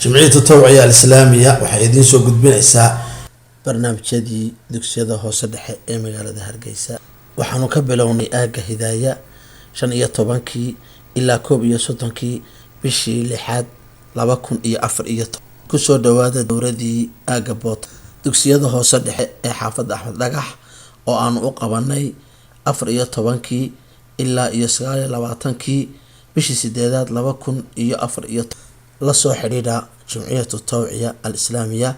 جمعية التوعية الإسلامية وحيدين سو قدبينيسا barnaamijyadii dugsiyada hoose dhexe ee magaalada Hargeysa waxaanu ka bilownay aaga Hidaaya 15 ilaa 31 bishii 6 2004 ku soo dhawaada dowladii aaga boot dugsiyada hoose dhexe ee xaafadda Axmed Dhagax oo aanu u qabanay 14 ilaa 29 bishii 8 2004 la soo xiriira Jumciyatu Tawciya al-Islaamiya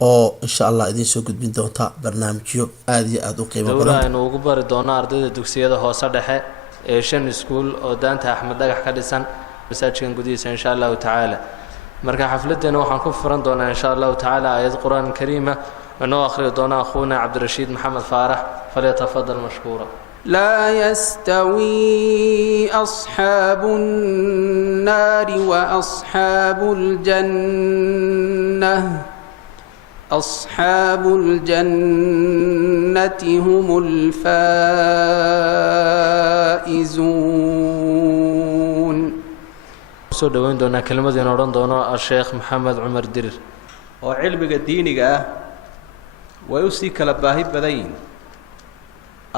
oo insha Allah idin soo gudbin doonta barnaamijyo aad iyo aad u qiimo badan aynu ugu bari doonaa ardayda dugsiyada hoose dhexe ee shan iskuul oo daanta Axmed Dhagax ka dhisan masaajidkan gudihiisa insha Allah taala marka xafladana waxaan ku furan doonaa insha Allah taala ayad Qur'aan Kariima oo akhriyo doona akhuuna Cabdirashiid Maxamed Faarax falyatafadal mashkuura لا يستوي أصحاب النار وأصحاب الجنة أصحاب الجنة هم الفائزون سو دوين دونا كلمة نوران دونا الشيخ محمد عمر دير وعلمك الديني ويوسي كلباهي بدين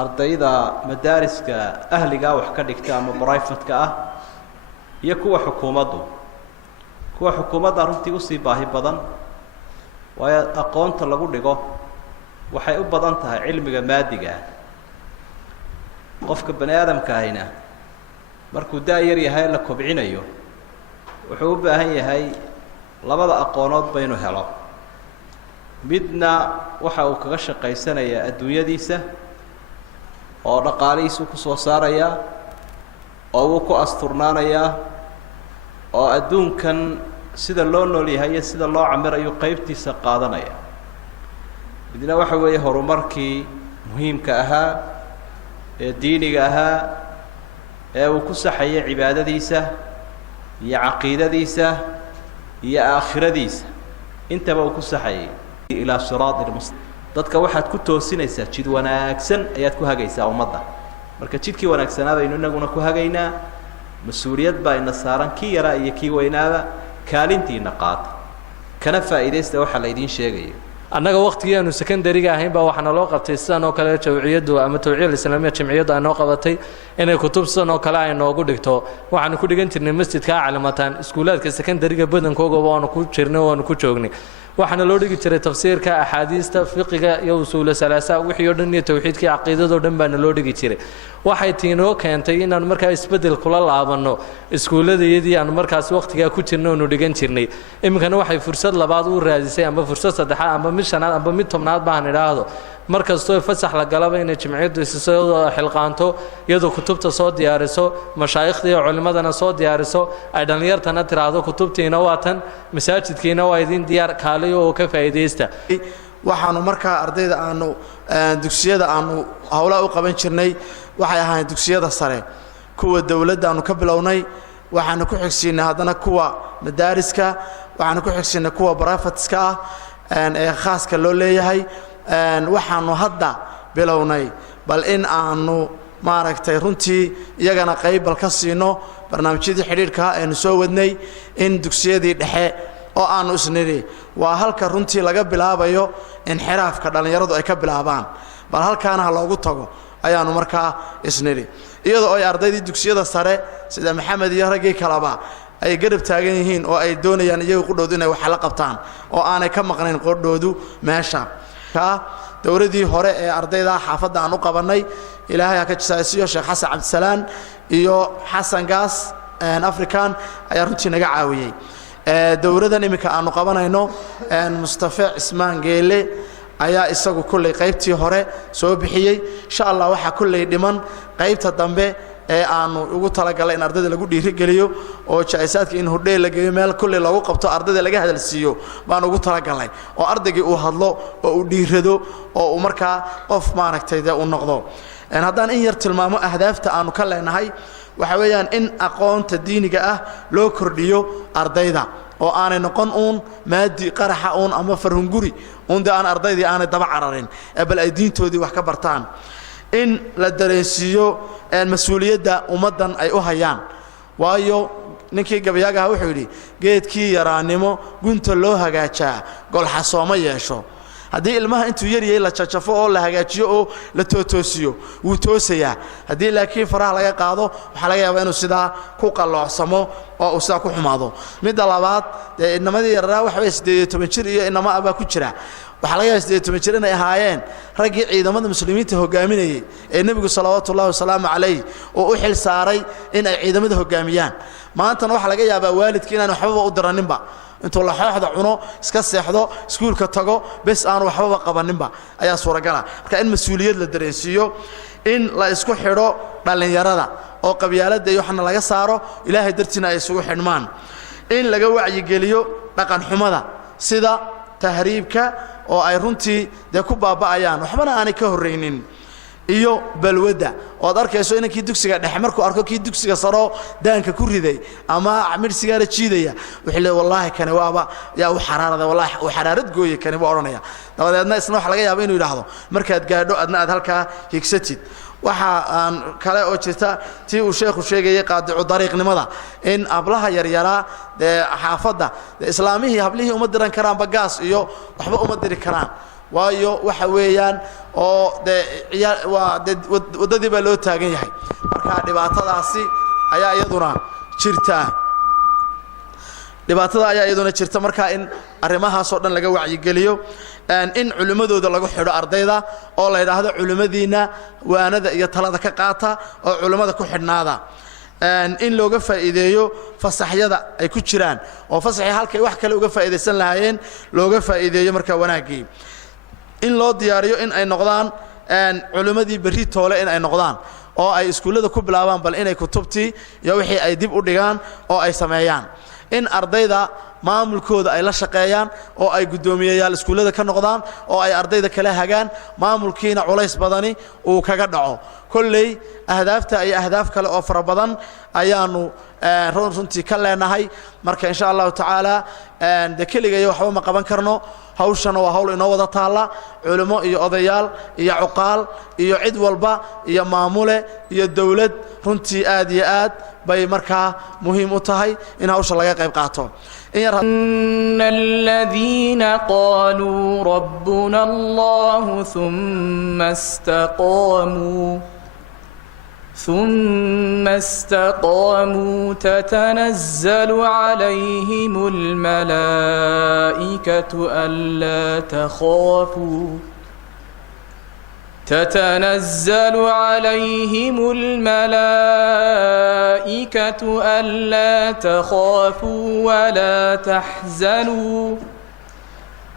ardayda madaariska ahliga wax ka dhigta ama private-ka ah iyo kuwa xukuumadda runtii u sii baahi badan way aqoonta lagu dhigo waxay u badan tahay cilmiga maadiga qofka bani aadamka ahina markuu daayar yahay la kobcinayo wuxuu u baahan yahay labada aqoonood baynu helo midna waxa uu kaga shaqaysanayaa adduunyadiisa oo dhaqaalihiisu ku soo saaraya oo uu ku asturnaanaya oo adduunkan sida loo nool yahay sida loo camirayo qaybtiisa qaadanaya midna waxa weeye horumarkii muhiimka ahaa ee diiniga ahaa ee uu ku saxayay cibaadadiisa iyo caqiidadiisa iyo aakhiradiisa intaba uu ku saxayay ila siraatil mustaqim dadka waxaad ku toosinaysaa jid wanaagsan ayaad ku hagaysaa ummadda marka jidkii wanaagsanaada aynu inaguna ku hagaynaa mas'uuliyad baa ina saaran kii yaraa iyo kii weynaaba kaalintiina qaata kana faa'iideysta waxa la idin sheegayo annaga waqtigeenu secondary-ga ahayn baa waxana loo qabtay sidaan oo kale jawciyadu ama tawciya islaamiya jamciyadu ay noo qabatay inay kutub sidaan oo kale ay noogu dhigto waxaan ku dhigan jirnay masjidka calaamataan iskuulaadka secondary-ga badankooda waanu ku jirnay waanu ku joognay waxaana loo dhigi jiray tafsiirka axaadiista fiqiga iyo usuul salaasa wixii oo dhan iyo tawxiidka aqeedada oo dhan baa loo dhigi jiray waxay tiinoo keentay inaan markaa isbedel kula laabano iskuuladayadii aan markaas waqtiga ku jirnay oo dhigan jirnay iminkana waxay fursad labaad u raadisay ama fursad saddexaad ama mid shanaad ama mid tobnaad baan idhaahdo markastoo fasax la galaba inay jamciyadu soo xilqaanto iyadoo kutubta soo diyaariso mashaayikhda iyo culimadana soo diyaariso ay dhalinyartana tiraahdo kutubtiina waa tan masaajidkiina waa idin diyaar kaaliyo oo ka faa'iideysta waxaanu markaa ardayda aanu dugsiyada aanu hawlaha u qaban jirnay waxay ahaayeen dugsiyada sare kuwa dawladda aanu ka bilownay waxaanu ku xigsiinay haddana kuwa madaariska waxaanu ku xigsiinay kuwa private-ka ah ee khaaska loo leeyahay waxaanu hadda bilownay bal in aanu maaragtay runtii iyagana qaybal ka siino barnaamijyadii xiriirka aynu soo wadnay in dugsiyadii dhexe oo aanu isniri waa halka runtii laga bilaabayo in xiraafka dhalinyaradu ay ka bilaabaan bal halkaana loogu tago ayaanu markaa isniri iyadoo ay ardaydii dugsiyada sare sida Maxamed iyo ragii kalaba ay garab taagan yihiin oo ay doonayaan iyagu qudhoodu inay wax la qabtaan oo aanay ka maqnayn qodhoodu meesha dowladii hore ee ardayda xaafadda aan u qabanay ilaahay ha ka jisaysiyo Sheekh Xasan Cabdisalaan iyo Xasan Gaas African ayaa runtii naga caawiyay dowladan imika aanu qabanayno Mustafa Ismaan Geele ayaa isagu kulay qaybtii hore soo bixiyay insha Allah waxa kulay dhiman qaybta dambe ee aanu ugu talagalay in ardayda lagu dhiirigeliyo oo jaayisaadka in hordhey la geeyo meel kulli lagu qabto ardayda laga hadalsiiyo baan ugu talagalay oo ardaygii uu hadlo oo uu dhiirado oo uu markaa qof maaragtay uu noqdo haddaan in yar tilmaamo ahdaafta aanu ka leenahay waxa weeyaan in aqoonta diiniga ah loo kordhiyo ardayda oo aanay noqon maadi qaraxa ama farhunguri aan ardaydii aanay daba cararin bal ay diintoodii wax ka bartaan in la dareensiiyo mas'uuliyadda ummadan ay u hayaan waayo ninkii gabayagaha wuxuu yidhi geedkii yaraanimo gunta loo hagaajaa golxasooma yeesho haddii ilmaha intuu yaryay la jajafo oo la hagaajiyo oo la tootoosiyo wuu toosayaa haddii laakiin faraha laga qaado waxaa laga yaabaa inuu sidaa ku qalloocsamo oo uu sidaa ku xumaado midda labaad dee inamadii yararaa waxa way 18 jir iyo inama abaa ku jira waxaa laga yaabaa 18 jir inay ahaayeen raggii ciidamada muslimiinta hogaaminayay ee nebigu salawaatullaahi wasalaamu calayh oo u xil saaray in ay ciidamada hogaamiyaan maantana waxaa laga yaabaa waalidkii inaan waxbaba u diraninba intuu la xooxda cuno iska seexdo iskuulka tago bes aan waxbaba qabaninba ayaa suuragala marka in mas'uuliyad la dareensiiyo in la isku xidho dhalinyarada oo qabyaaladda iyo waxna laga saaro ilaahay dartiina ay isugu xidhmaan in laga wacyi geliyo dhaqan xumada sida tahriibka oo ay runtii dee ku baaba'ayaan waxbana aanay ka horreynin iyo balwada oo aad arkayso inankii dugsiga dhexe markuu arko kii dugsiga saro daanka ku riday ama amir sigaara jiidaya wuxuu leeyahay wallahi kani waaba yaa u xaraarada wallahi u xaraarad gooyay kani buu oranaya dabadeedna isna waxa laga yaabaa inuu yiraahdo markaad gaadho adna aad halka higsatid waxa aan kale oo jirta tii uu sheekhu sheegay qaadicu dariiqnimada in ablaha yaryara ee xaafada islaamihii hablihii uma diran karaan bagaas iyo waxba uma diri karaan waayo waxa weeyaan oo wadadii baa loo taagan yahay marka dhibaatadaasi ayaa iyaduna jirta marka in arrimahaas oo dhan laga wacyi geliyo in culimadooda lagu xidho ardayda oo la yiraahdo culimadiina waanada iyo talada ka qaata oo culimada ku xidhnaada in looga faa'iideeyo fasaxyada ay ku jiraan oo fasaxi halkay wax kale uga faa'iideysan lahaayeen looga faa'iideeyo marka wanaagii in loo diyaariyo in ay noqdaan culimadii berri toole in ay noqdaan oo ay iskuullada ku bilaabaan bal inay kutubtii iyo wixii ay dib u dhigaan oo ay sameeyaan in ardayda maamulkooda ay la shaqeeyaan oo ay guddoomiyeyaal iskuullada ka noqdaan oo ay ardayda kala hagaan maamulkiina culays badani uu kaga dhaco kolley ahdaafta iyo ahdaaf kale oo fara badan ayaanu runtii ka leenahay marka insha allahu tacaala de keligayo waxba ma qaban karno hawshana waa hawl inoo wada taalla culimo iyo odayaal iyo cuqaal iyo cid walba iyo maamule iyo dawlad runtii aad iyo aad bay markaa muhiim u tahay in hawsha laga qayb qaato إن الذين قالوا ربنا الله ثم استقاموا تتنزل عليهم الملائكة ألا تخافوا ولا تحزنوا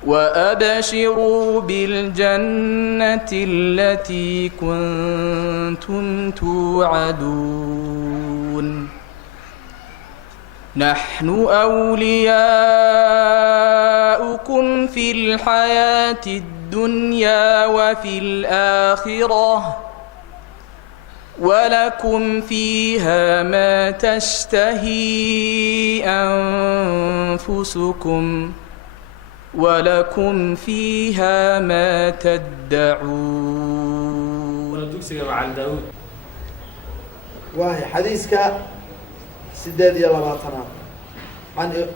وأبشروا بالجنة التي كنتم توعدون نحن أولياؤكم في الحياة الدنيا وفي الآخرة ولكم فيها ما تشتهي أنفسكم ولكم فيها ما تدعون مع داود وهي حديثك سداد يلا باطنا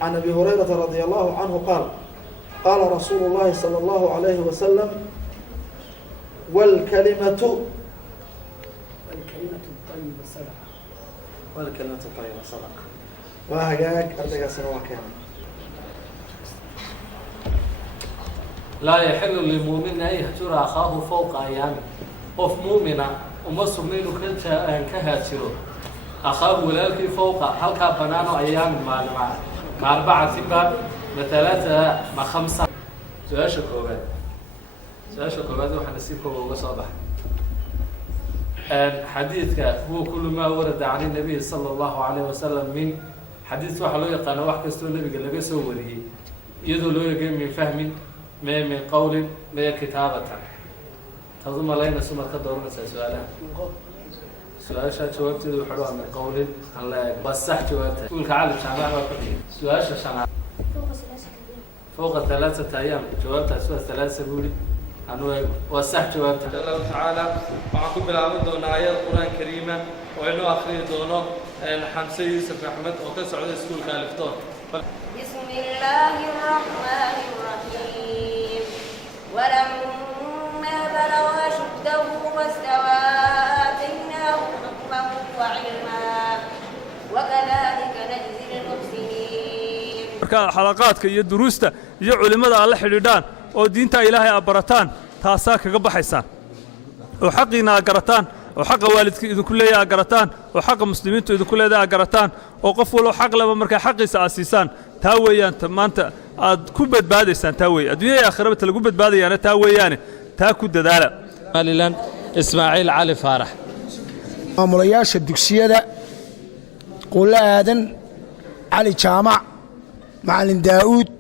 عن أبي هريرة رضي الله عنه قال رسول الله صلى الله عليه وسلم والكلمة الطيبة صدقة وهجاك أرجع سنوات كامل لا يحل للمؤمن أن يهجر أخاه فوق أيامه قف مؤمنا ومصر منه كهاتره أخاه ولالك فوق حلقة بنانو أيام مع 4 سبا بثلاثة مع 5 سؤال شكوبات وحنسيبكم وصباح حديثك هو كل ما ورد عن النبي صلى الله عليه وسلم من حديث وحلو يقال واحد كستو النبي قال لك سوري يدو لو يقين من فهم ما من قول ما كتابة تظن علينا سمة كدورنا سؤالها سؤال شات جوابته ذو حلوة من قول الله بس صح جوابته تقول كعالم شعبان وكذي سؤال شعبان فوق 3 أيام جوابته سؤال 3 بولي أنو وصح جوابته الله تعالى معكم بالعمد دون آيات القرآن الكريمة وإنه آخر دونه xamse yuusuf axmed oo ka socda iskuulka aliftoon. بسم الله الرحمن الرحيم ولما بلغ أشده واستوى آتيناه حكما وعلما وكذلك نجزي المحسنين. marka xalaqaadka iyo duruusta iyo culimada alla xidhiidhaan oo diinta ilaahay aad barataan taasaa kaga baxaysaan oo xaqiina aad garataan oo xaqa waalidka idinku leeyahay aad garataan oo xaqa muslimiintu idinku leedahay aad garataan oo qof walba xaq laba markaa xaqiisa aad siisaan taa weeyaan maanta aad ku badbaadaysaan taa weeye adduunyada aakhiraba ta lagu badbaadayaana taa weeyaane taa ku dadaala. Somaliland Ismaaciil Cali Faarax. maamulayaasha dugsiyada Quulo Aadan Cali Jaamac Macallin Daawud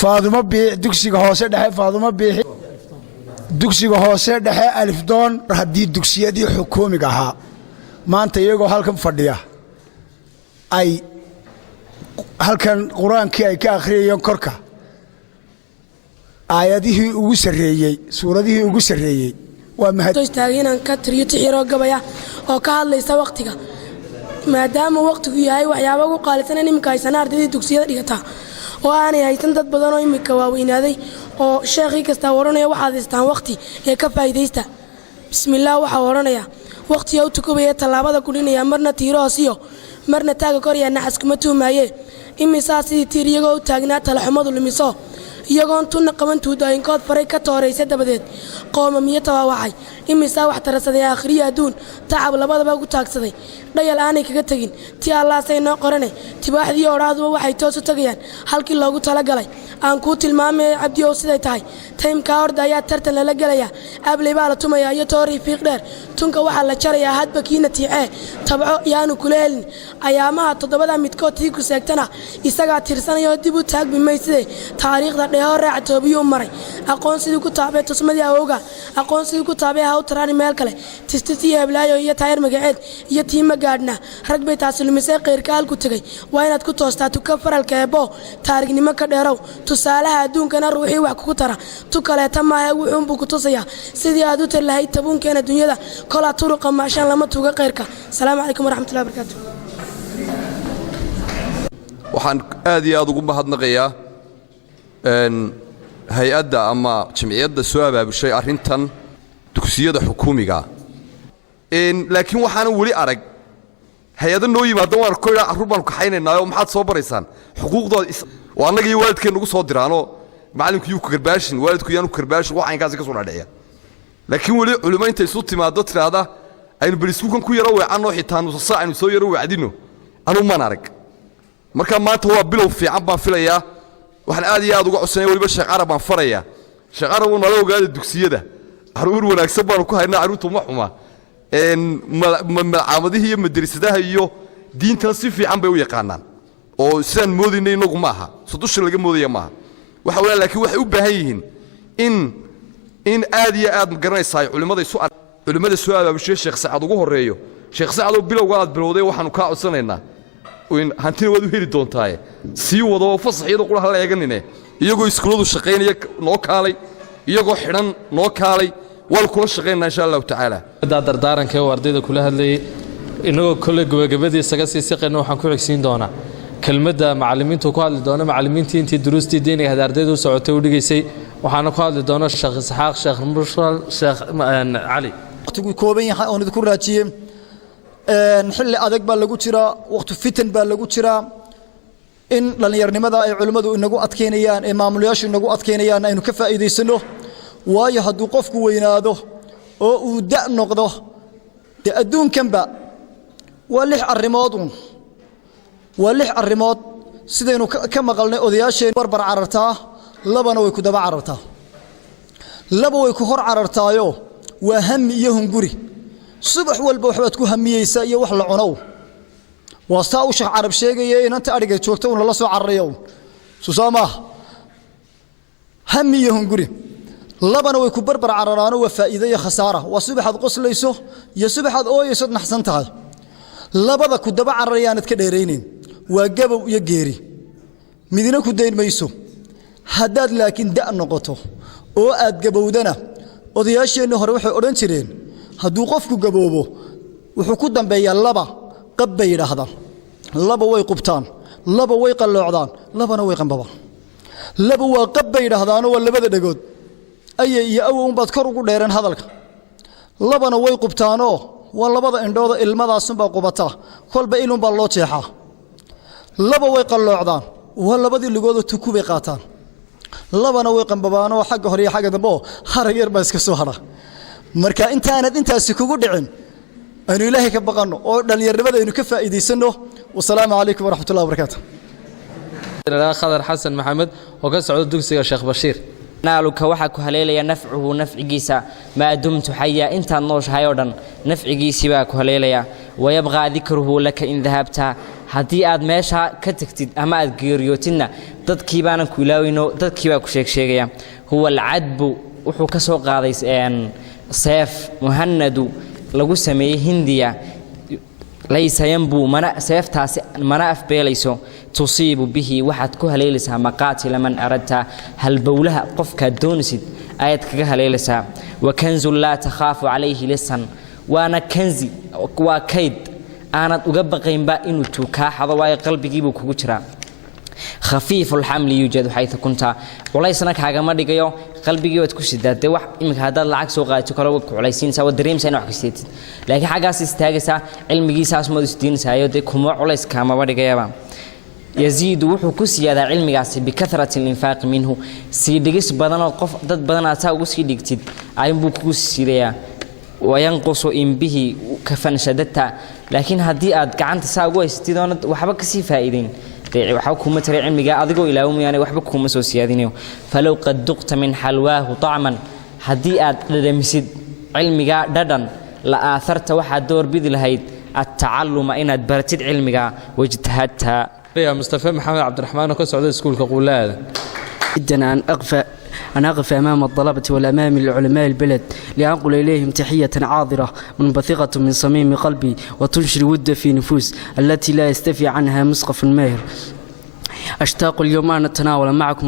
Faadumo Biix dugsiga hoose dhexe Faadumo Biix dugsiga hoose dhexe Alifdoon haddii dugsiyadii xukuumiga ahaa maanta iyagoo halkan fadhiya ay halkan quraankii ay ka akhriyeen korka aayadihii ugu sareeyay suuradihii ugu sareeyay waa mahad taageeran ka tiriyo tixiro gabaya oo ka hadlaysa waqtiga maadaama waqtigu yahay waxyaabo ugu qaalisan imika ay sanaardii dugsiyada dhigata oo aanay haysan dad badan oo imika waaweynaaday oo sheekhi kasta waranaya waxaad istaan waqti ee ka faa'iideysta bismillaah waxa waranaya waqtiga uu tukubaya talaabada kulinaya marna tiiroosiyo marna taaga koriya naxaskuma tuumaye imisaa sidii tiiriyagoo u taagnaa talaxumadu lumiso iyagoon tunna qaban tuudooyinkood faray ka tooraysa dabadeed qoomamiyo tawaawacay imisaa wax tarasaday aakhiriya adduun tacab labadaba ugu taagsaday dhayal aanay kaga tegin ti allaasay noo qorane tibaaxdii odhaaduba waxay toos u tagayaan halkii loogu talagalay aan kuu tilmaamay cabdiyow siday tahay taymkaa horda ayaa tartan lala gelayaa abley baa la tumayaa iyo toorii fiiq dheer tunka waxaa la jarayaa hadba kiina tiicee tabco yaanu kula helin ayaamaha toddobada midkood tii ku seegtana isagaa tirsanayoo dib u taagbi mayside taariikhda dheehoo raaca toobiyuu maray aqoonsidii ku taabee tusmadii awowga aqoonsidii ku taabee ha u taraani meel kale tistisii heblaayo iyo taayar magaceed iyo tiima gaadhna rag bay taasi lumisay qayrka halku tegay waa inaad ku toostaa tuka faralka eebbo taarignimo ka dheerow tusaalaha adduunkana ruuxii wax kugu tara tu kaleeta maahe wuxuunbuu ku tusayaa sidii aad u tari lahayd tabuunkeena dunyada kolaa turuqa maashaan lama tuuga qayrka asalaamu calaykum waraxmatullahi wabarakaatu. waxaan aad iyo aad ugu mahadnaqayaa hay-adda ama jamciyadda soo abaabushay arrintan dugsiyada xukuumiga laakiin waxaanan weli arag hay-ado noo yimaada waan arko idhaa carruur baanu kaxaynaynaayo maxaad soo baraysaan xuquuqdooda oo annaga iyo waalidkeen nagu soo diraanoo macallinku yuu karbaashin waalidku yaanu karbaashin wax aynkaasi ka soo dhadhiciya laakiin weli culimo intay isu timaado tidhaahda aynu beriskuukan ku yaro weecanoo xitaa nusa saac aynu soo yaro weecdino anuu maan arag marka maanta waa bilow fiican baan filayaa waxaan aad iyo aad uga codsanaya weliba sheekh carab baan farayaa sheekh carab nala ogaada dugsiyada carruur wanaagsan baanu ku haynaa carruurtu ma xuma malcaamadihii iyo madrasadaha iyo diintana si fiican bay u yaqaanaan oo sidaan moodaynay inagu maaha sodusha laga moodaya maaha waxa weeyaan laakiin waxay u baahan yihiin in aad iyo aad magaranaysaa culimmada soo abaabushay sheekh sacad ugu horreeyo sheekh sacadoo bilowga aad bilowday waxaanu kaa codsanaynaa hantina waad u heli doontaaye sii wado fasaxyada qura hala eeganine iyagoo iskuulladu shaqaynaya noo kaalay iyagoo xidhan noo kaalay waan kula shaqaynaa insha allahu tacaala dardaaranka ee ardayda kula hadlayay inagoo kole gabagabadii isaga sii siqayna waxaan ku xigsiin doonaa kelmadda macallimiintu ku hadli doona macallimiintii intii duruustii diiniga ahayd ardayda u socotay u dhigaysay waxaana ku hadli doona sheekh isxaaq sheekh mursal sheekh cali waqtigu kooban yahay oo idinku raajiyay xilli adag baa lagu jiraa waqti fitan baa lagu jiraa in dhallinyarnimada ay culimmadu inagu adkeynayaan ee maamulayaashu inagu adkeynayaan aynu ka faa'iidaysano waayo hadduu qofku weynaado oo uu da' noqdo dee adduunkanba waa 6 arrimood waa 6 arrimood sidaynu ka maqalnay odayaasheen barbar carartaa labana way ku daba carartaa laba way ku hor carartaayo waa hami iyo hunguri subax walba waxbaad ku hamiyeysaa iyo wax la cunow waa saa u sheekh carab sheegaya inanta adhiga joogta un lala soo cararayo suusaama hami iyo hunguri labana way ku barbar cararaano waa faa'iido iyo khasaara waa subaxaad qoslayso iyo subaxaad ooyayso naxsan tahay labada ku daba cararayaanad ka dheeraynayn waa gabow iyo geeri midina ku dayn mayso haddaad laakiin da' noqoto oo aad gabowdana odayaasheenni hore waxay odhan jireen hadduu qofku gaboobo wuxuu ku dambeeyaa laba qab bay yidhaahdaan laba way qubtaan laba way qalloocdaan labana way qambabaan laba waa qab bay yidhaahdaanoo waa labada dhagood ayay iyo awow unbaad kor ugu dheereen hadalka labana way qubtaanoo waa labada indhooda ilmadaasunbaa qubataa kolba ilunbaa loo jeexaa laba way qalloocdaan waa labadii lugoodoo tuku bay qaataan labana way qambabaanoo xagga hore iyo xagga dambe oo harag yar baa iska soo hadha marka intaanad intaasi kugu dhicin aynu ilaahay ka baqanno oo dhallinyarnimada aynu ka faa'iidaysanno wasalaamu calaykum waraxmatullahi wabarakaatu khadar xasan maxamed oo ka socda dugsiga sheekh bashiir naaluka waxaa ku haleelaya nafcuhu nafcigiisa maa dumtu xaya intaad nooshahay oo dhan nafcigiisii baa ku haleelaya wayabqaa dikruhu laka in dahabta haddii aad meesha ka tagtid ama aad geeriyootidna dadkii baanan ku ilaawayno dadkii baa ku sheegaya huwa alcadbu wuxuu ka soo qaaday seef muhanadu lagu sameeyey hindiya laysa yanbuu seeftaasi mana afbeelayso tusiibu bihi waxaad ku haleelaysaa maqaatila man aradta halbowlaha qofkaad doonaysid ayaad kaga haleelaysaa wakanzun laa takhaafu calayhi lisan waana kanzi waa kayd aanad uga baqaynba inuu tuukaaxado waayo qalbigiibuu kugu jiraa khafiif alxamli yuujadu xayta kunta culaysna kaagama dhigayo qalbigii waad ku sidaatay wax iminka haddaad lacag soo qaadato kale waad ku culaysiinaysaa waad dareemaysaa in wax ka sideetid laakiin xaggaas istaagaysaa cilmigiisaas maad isdiinaysayo dee kuma culays kaamaba dhigayaba yaziidu wuxuu ku siyaadaa cilmigaasi bikahrati alinfaaqi minhu sii dhigis badanood qof dad badan aad saa ugu sii dhigtid ayuunbuu kugu siirayaa wayanqusu in bihi kafanshadata laakiin haddii aad gacanta saa ugu haysatid oonad waxba kasii faa'iidayn waxba kuma taray cilmiga adigoo ilaawimayaan waxba kuma soo siyaadinayo falow qad duqta min xalwaahu طacman haddii aad dhadhamisid cilmiga dhadhan la aatharta waxaad doorbidi lahayd atacalluma inaad baratid cilmiga wajtahadta mustafa maxamed cabdiraxmaan oo ka socda iskuulka quulaada جدا أن أقف أمام الطلبة والأمام العلماء البلد لأنقل إليهم تحية عاضرة منبثقة من صميم قلبي وتنشر ود في نفوس التي لا يستفي عنها مسقف ماهر أشتاق اليوم أن أتناول معكم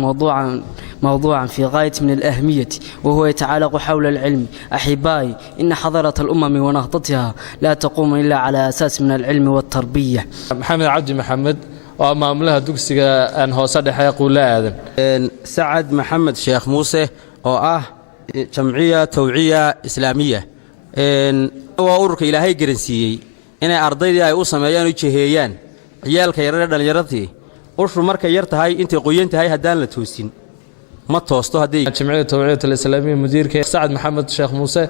موضوعا في غاية من الأهمية وهو يتعلق حول العلم أحبائي إن حضارة الأمم ونهضتها لا تقوم إلا على أساس من العلم والتربية محمد عبد محمد oo maamulaha dugsiga aan hoose dhexe quulaada سعد محمد شيخ موسى oo ah jamciya tawciya islaamiya waa ururka ilaahay garansiiyey inay ardaydii ay u sameeyaan u jeheeyaan ciyaalka yaryar dhalinyaradii ushu markay yar tahay intay qoyan tahay haddaan la toosin ma toosto haddii jamciya tawciya islaamiya mudiirka Sacad Maxamed Sheekh Muuse